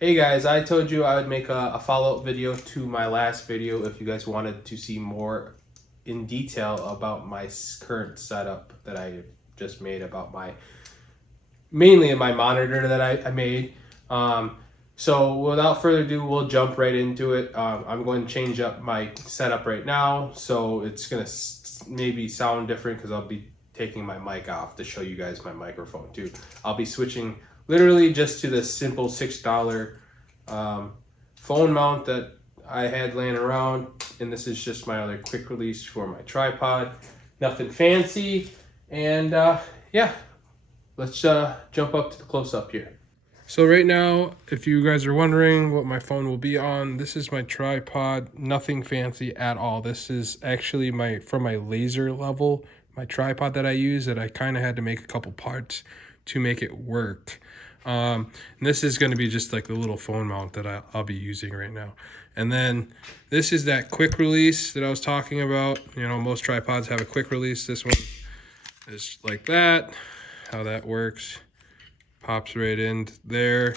Hey guys, I told you I would make a follow-up video to my last video if you guys wanted to see more in detail about my current setup that I just made about mainly my monitor that I made. So without further ado, we'll jump right into it. I'm going to change up my setup right now, so it's going to maybe sound different because I'll be taking my mic off to show you guys my microphone too. I'll be switching literally just to the simple $6 phone mount that I had laying around, and this is just my other quick release for my tripod. Nothing fancy, and yeah, let's jump up to the close-up here. So right now, if you guys are wondering what my phone will be on, this is my tripod. Nothing fancy at all. This is actually from my laser level, my tripod that I use that I kind of had to make a couple parts to make it work. And this is going to be just like the little phone mount that I'll be using right now. And then this is that quick release that I was talking about. You know, most tripods have a quick release. This one is like that, how that works. Pops right in there,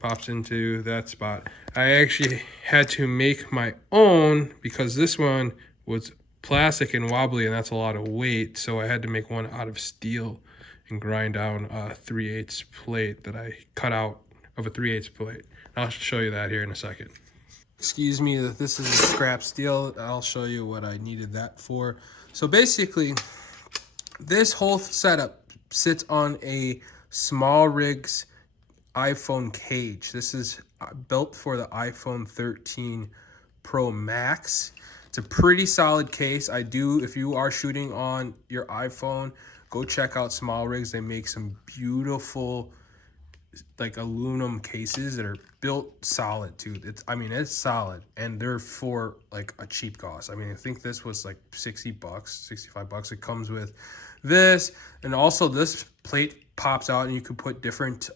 pops into that spot. I actually had to make my own because this one was plastic and wobbly, and that's a lot of weight. So I had to make one out of steel and grind down a 3/8 plate that I cut out of a 3/8 plate. I'll show you that here in a second. Excuse me that this is a scrap steel. I'll show you what I needed that for. So basically, this whole setup sits on a Small Rigs iPhone cage. This is built for the iPhone 13 Pro Max. It's a pretty solid case. If you are shooting on your iPhone, go check out Small Rigs. They make some beautiful like aluminum cases that are built solid too. It's solid, and they're for like a cheap cost. I think this was like $60, $65. It comes with this, and also this plate pops out and you can put different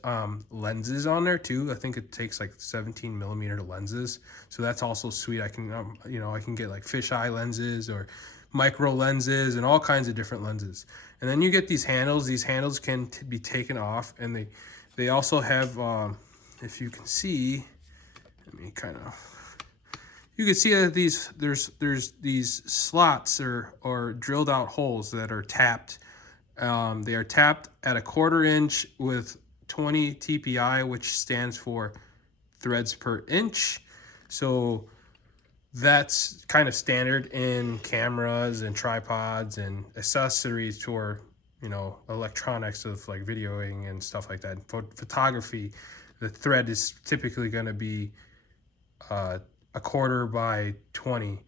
lenses on there too. I think it takes like 17mm lenses, so that's also sweet. I can I can get like fisheye lenses or micro lenses and all kinds of different lenses. And then you get these handles. These handles can be taken off, and they also have if you can see, let me kind of, you can see that there's these slots or drilled out holes that are tapped. They are tapped at 1/4 inch with 20 TPI, which stands for threads per inch. So that's kind of standard in cameras and tripods and accessories for electronics of like videoing and stuff like that. For photography, the thread is typically going to be 1/4 by 20.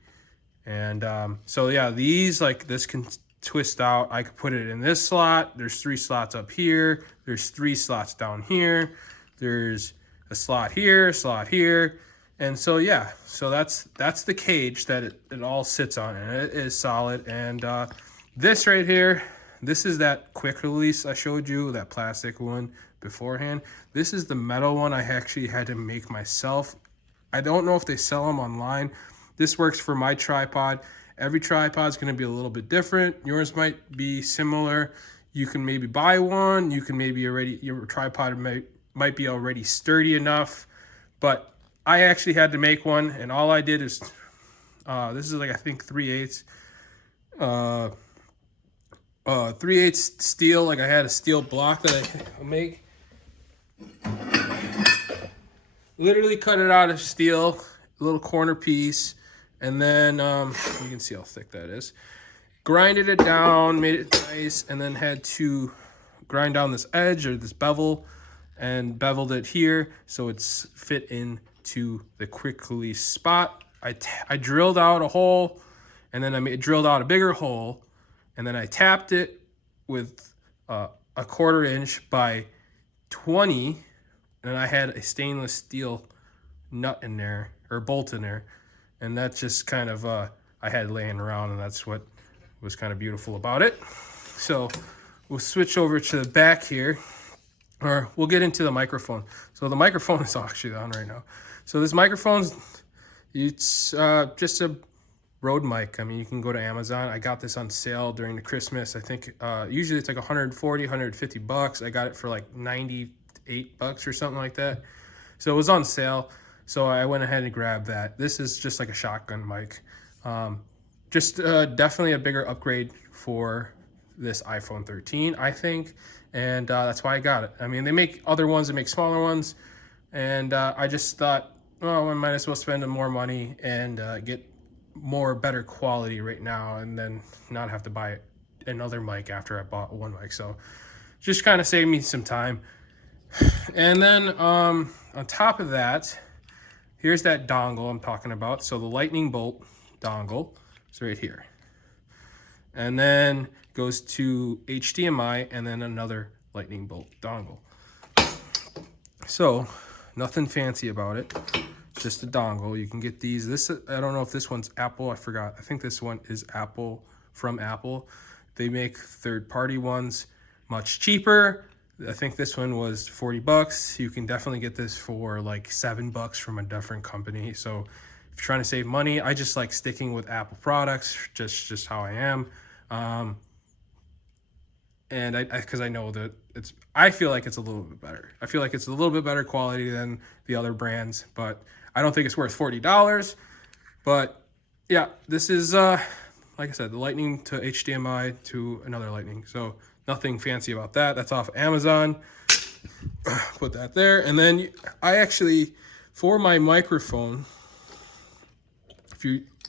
And so yeah, these, like, this can twist out. I could put it in this slot. There's 3 slots up here. There's 3 slots down here. There's a slot here, and so yeah, so that's the cage that it all sits on, and it is solid. And this right here, this is that quick release I showed you, that plastic one beforehand. This is the metal one I actually had to make myself. I don't know if they sell them online. This works for my tripod. Every tripod is going to be a little bit different. Yours might be similar. You can maybe buy one. You can maybe your tripod might be already sturdy enough. But I actually had to make one, and all I did is, this is like, I think 3/8. 3/8 steel. Like, I had a steel block that I make. Literally cut it out of steel, a little corner piece, and then you can see how thick that is. Grinded it down, made it nice, and then had to grind down this edge or this bevel, and beveled it here so it's fit into the quick release spot. I drilled out a hole, and then I drilled out a bigger hole, and then I tapped it with a 1/4 inch by 20, and I had a stainless steel nut in there, or bolt in there, and that's just kind of I had laying around, and that's what was kind of beautiful about it. So we'll switch over to the back here, or we'll get into the microphone. So the microphone is actually on right now. So this microphone, it's just a Rode mic. You can go to Amazon. I got this on sale during the Christmas. I think usually it's like 140, 150 bucks. I got it for like 98 bucks or something like that. So it was on sale. So I went ahead and grabbed that. This is just like a shotgun mic. Just definitely a bigger upgrade for this iPhone 13, I think. And that's why I got it. I mean, they make other ones, they make smaller ones. And I just thought, well, I might as well spend more money and get more better quality right now, and then not have to buy another mic after I bought one mic. So just kind of saved me some time. And then on top of that, here's that dongle I'm talking about. So the lightning bolt dongle is right here. And then goes to HDMI and then another lightning bolt dongle. So nothing fancy about it. Just a dongle. You can get these. This, I don't know if this one's Apple. I forgot. I think this one is Apple, from Apple. They make third-party ones much cheaper. I think this one was 40 bucks. You can definitely get this for like 7 bucks from a different company. So if you're trying to save money, I just like sticking with Apple products, just how I am. And because I know that I feel like it's a little bit better. I feel like it's a little bit better quality than the other brands, but I don't think it's worth $40. But yeah, this is, like I said, the lightning to HDMI to another lightning. So nothing fancy about that. That's off Amazon. Put that there. And then I actually, for my microphone,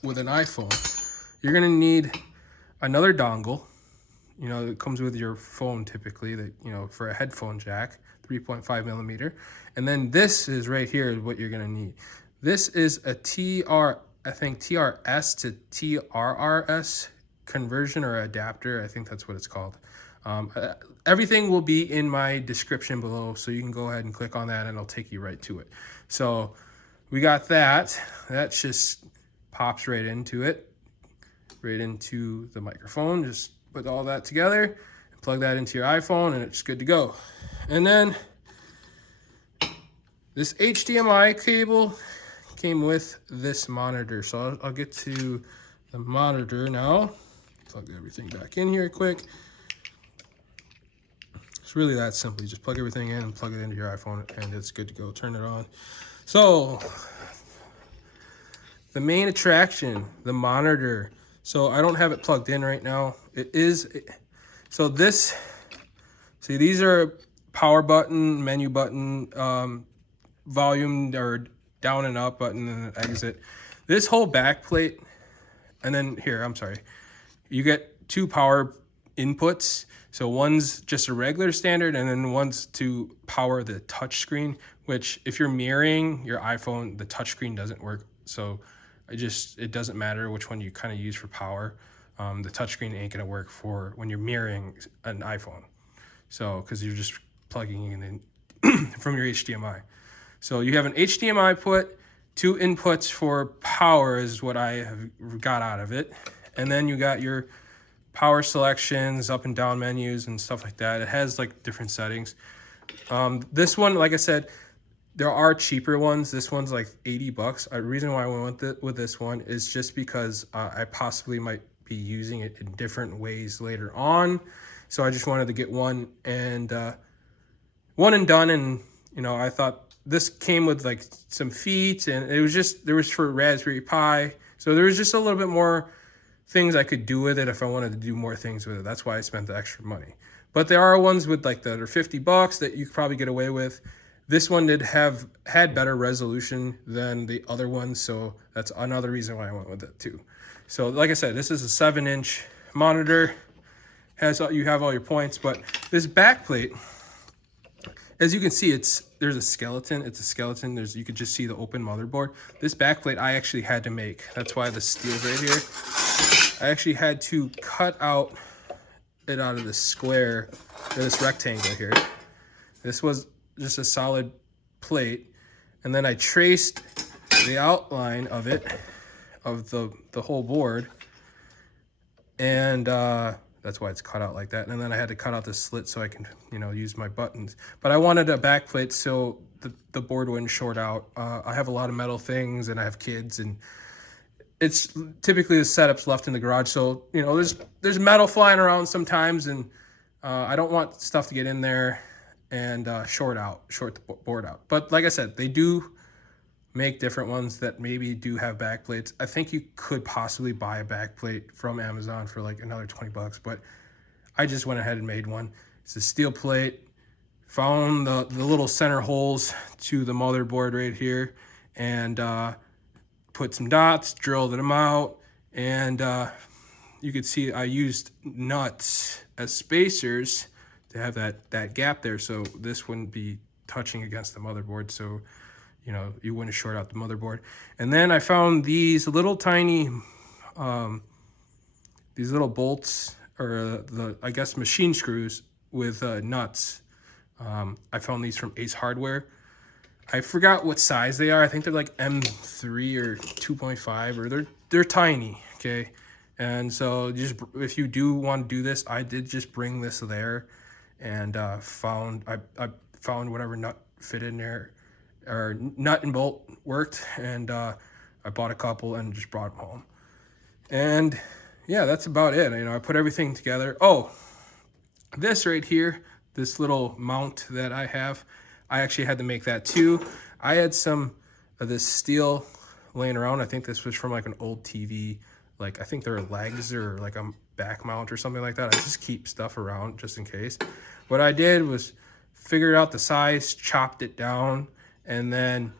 with an iPhone, you're going to need another dongle. You know, it comes with your phone typically, that, you know, for a headphone jack, 3.5 millimeter. And then this is right here is what you're going to need. This is a TRS to TRRS conversion or adapter. I think that's what it's called. Everything will be in my description below, so you can go ahead and click on that and it'll take you right to it. So we got that. That just pops right into it, right into the microphone. Just put all that together, plug that into your iPhone, and it's good to go. And then this HDMI cable came with this monitor. So I'll get to the monitor now. Plug everything back in here quick. It's really that simple. You just plug everything in and plug it into your iPhone, and it's good to go. Turn it on. So the main attraction, the monitor. So I don't have it plugged in right now. So this, see, these are power button, menu button, volume or down and up button, and exit. This whole back plate, and then here, I'm sorry, you get 2 power inputs. So one's just a regular standard, and then one's to power the touch screen, which if you're mirroring your iPhone, the touch screen doesn't work. So it doesn't matter which one you kind of use for power. The touchscreen ain't gonna work for when you're mirroring an iPhone. So, because you're just plugging in from your HDMI. So you have an HDMI put, 2 inputs for power is what I have got out of it. And then you got your power selections, up and down menus and stuff like that. It has like different settings. This one, like I said, there are cheaper ones. This one's like 80 bucks. The reason why I went with this one is just because I possibly might be using it in different ways later on. So I just wanted to get one and done. And, you know, I thought this came with like some feet, and there was for Raspberry Pi. So there was just a little bit more things I could do with it if I wanted to do more things with it. That's why I spent the extra money. But there are ones with like that are 50 bucks that you could probably get away with. This one had better resolution than the other ones, so that's another reason why I went with it too. So like I said, this is a 7-inch monitor. You have all your points, but this backplate, as you can see, there's a skeleton. It's a skeleton. You could just see the open motherboard. This backplate I actually had to make. That's why the steel's right here. I actually had to cut it out of this square, or this rectangle here. This was just a solid plate, and then I traced the outline of it, of the whole board, and that's why it's cut out like that. And then I had to cut out the slit so I can, you know, use my buttons. But I wanted a back plate so the board wouldn't short out. I have a lot of metal things, and I have kids, and it's typically the setup's left in the garage. So, you know, there's metal flying around sometimes, and I don't want stuff to get in there. and short the board out. But like I said, they do make different ones that maybe do have backplates. I think you could possibly buy a backplate from Amazon for like another 20 bucks, but I just went ahead and made one. It's a steel plate. Found the little center holes to the motherboard right here, and put some dots, drilled them out, and you could see I used nuts as spacers to have that gap there, so this wouldn't be touching against the motherboard, so you know you wouldn't short out the motherboard. And then I found these little tiny these little bolts, or the I guess machine screws with nuts. I found these from Ace Hardware. I forgot what size they are. I think they're like M3 or 2.5, or they're tiny, okay? And so just if you do want to do this, I did just bring this there, and I found whatever nut fit in there, or nut and bolt worked, and I bought a couple and just brought them home. And yeah, that's about it. You know, I put everything together. Oh, this right here, this little mount that I have, I actually had to make that too. I had some of this steel laying around. I think this was from like an old TV. Like I think there are legs or like a back mount or something like that. I just keep stuff around just in case. What I did was figure out the size, chopped it down, and then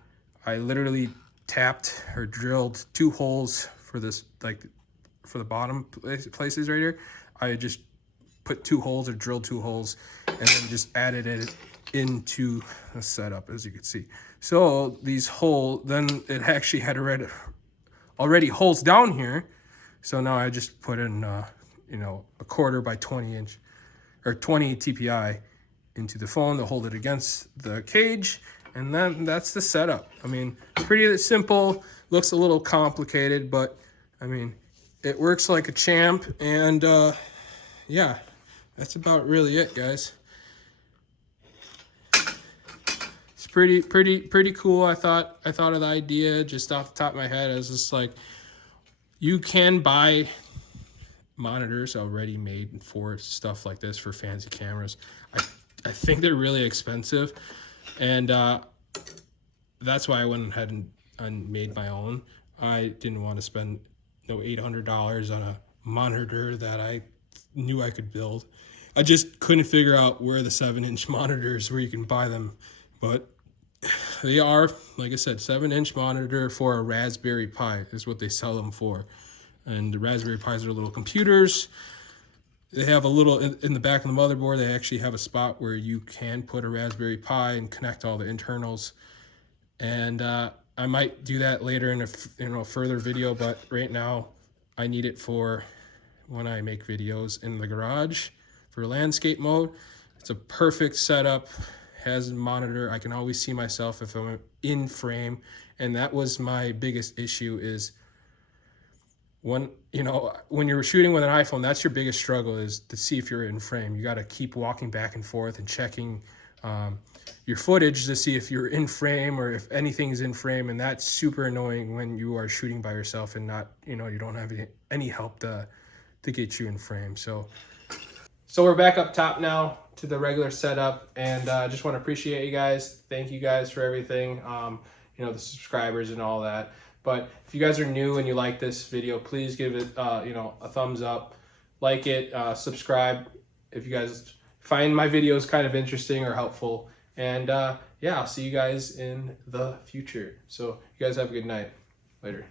I literally tapped or drilled 2 holes for this, like for the bottom places right here. I just put 2 holes or drilled 2 holes, and then just added it into the setup, as you can see. So these holes, then it actually had already holes down here. So now I just put in, you know, a 1/4 by 20 inch or 20 TPI into the phone to hold it against the cage. And then that's the setup. I mean, it's pretty simple, looks a little complicated, but I mean, it works like a champ. And yeah, that's about really it, guys. It's pretty cool. I thought of the idea just off the top of my head. I was just like, you can buy monitors already made for stuff like this, for fancy cameras. I think they're really expensive, and that's why I went ahead and made my own. I didn't want to spend no $800 on a monitor that I knew I could build. I just couldn't figure out where the 7-inch monitors, where you can buy them, but they are, like I said, 7-inch monitor for a Raspberry Pi is what they sell them for. And the Raspberry Pis are little computers. They have a little, in the back of the motherboard, they actually have a spot where you can put a Raspberry Pi and connect all the internals. And I might do that later in a further video, but right now I need it for when I make videos in the garage for landscape mode. It's a perfect setup, has a monitor. I can always see myself if I'm in frame. And that was my biggest issue, is when you're shooting with an iPhone, that's your biggest struggle, is to see if you're in frame. You got to keep walking back and forth and checking your footage to see if you're in frame or if anything's in frame. And that's super annoying when you are shooting by yourself and not, you don't have any help to get you in frame. So we're back up top now to the regular setup, and I just want to appreciate you guys. Thank you guys for everything, the subscribers and all that. But if you guys are new and you like this video, please give it a thumbs up, like it, subscribe if you guys find my videos kind of interesting or helpful. And yeah, I'll see you guys in the future. So you guys have a good night. Later.